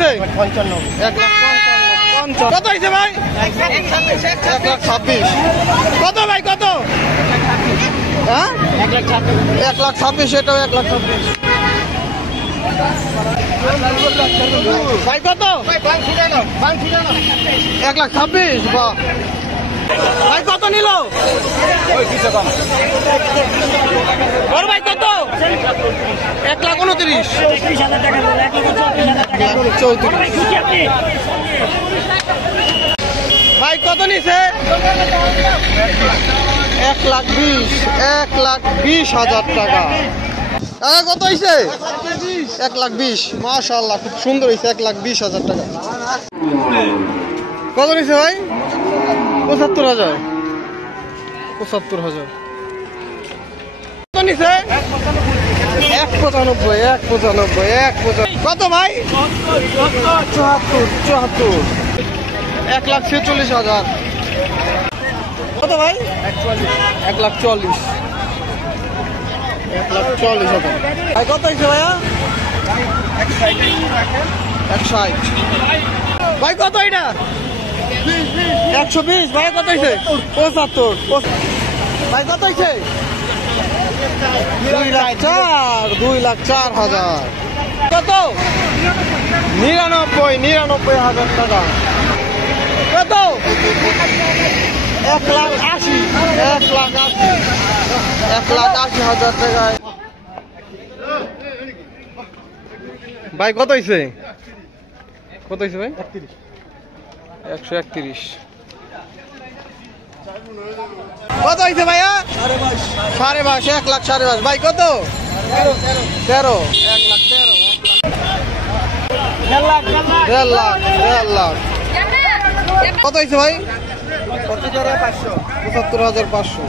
হয়েছে? 1,55,000। কত হয়েছে ভাই? 1,26,000। কত ভাই কত? হ্যাঁ 1,26,000। এটাও 1,26,000। ভাই কত? 1,26,000। বাহ ভাই কত নিল? বড় ভাই কত? 1,29,000। ভাই কত নিছে? 1,20,000 টাকা। কত হয়েছে? 1,20,000। মাশাআল্লাহ খুব সুন্দর হয়েছে। 1,20,000 টাকা। কত নিছে ভাই? 75,000। 75,000। কত নিছে? 1,95,000। কত ভাই? 74,000। 1,46,000। কত ভাই? 1,40,000। 1,40,000। ভাই কত হয়েছে ভাইয়া? 160। ভাই কত এটা? 120। ভাই কত হয়েছে? 75। ভাই কত হয়েছে? 2,04,000। কত? 99,000 টাকা। কত? 1,80,000। 1,80,000 টাকায়। ভাই কত হয়েছে? কত হয়েছে ভাই? 131। কত হয়েছে ভাইয়া? 22,500। 1,22,500। ভাই কত? 13। 1,13,000। 1,50,000। কত হয়েছে ভাই? 75,500।